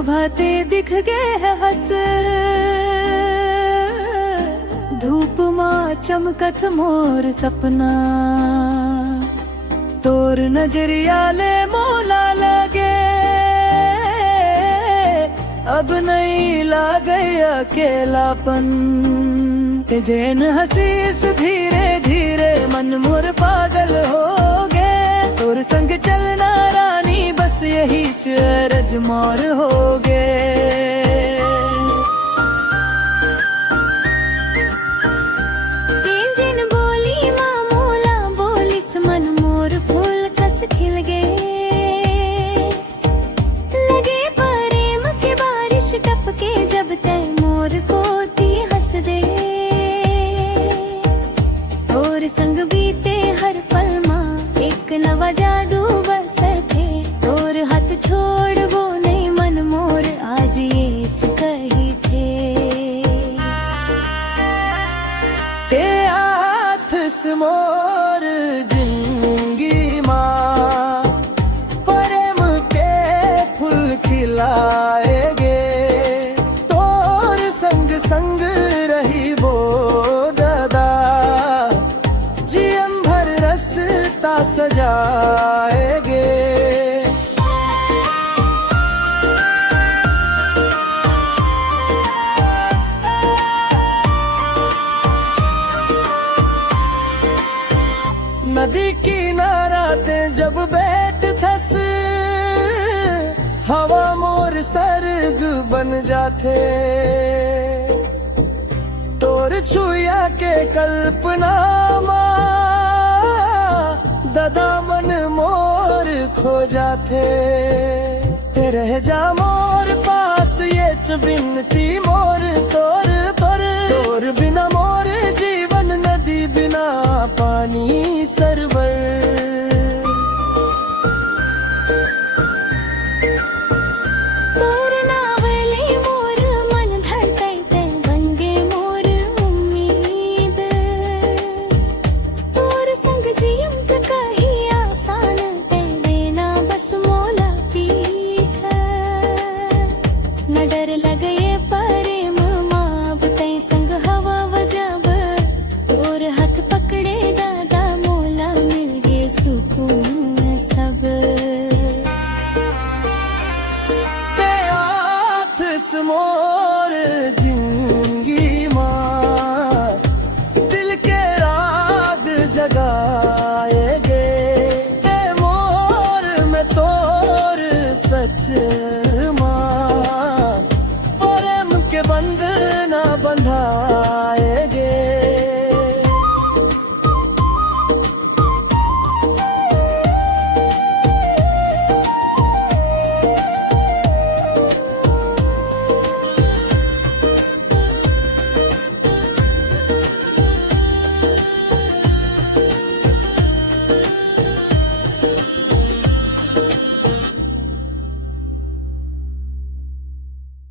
सुभाते दिख गए है हस, धूप मां चमकत मोर सपना, तोर नजरिया ले मोला लगे, अब नहीं लागे अकेलापन। ते जैन हसीस धीरे धीरे मन मोर पागल हो गए, तोर संग चलना रानी बस यही चरज मोर हो गए। जिन बोली माँ मोला बोलिस मन मोर फूल कस खिल गए, लगे प्रेम के बारिश टपके जब तय मोर को ती हंस दे, तोर संग बीते हर पल माँ एक नवा जादू बरसते, तोर हाथ छोड़ वो नहीं मन मोर आज ये कही थे। ते हाथ से मोर जिंदगी माँ प्रेम के फूल खिलाएगे, तोर संग संग रही वो दादा, जीवन भर रास्ता सजाएगे। नदी किनारा ते जब बैठ थस, हवा मोर सर्ग बन जाते, तोर छुया के कल्पना ददा मन मोर खो जाते, ते रह जा मोर पास ये विनती मोर तोर पर, तोर बिना मोर जीवन नदी बिना पानी सरवर।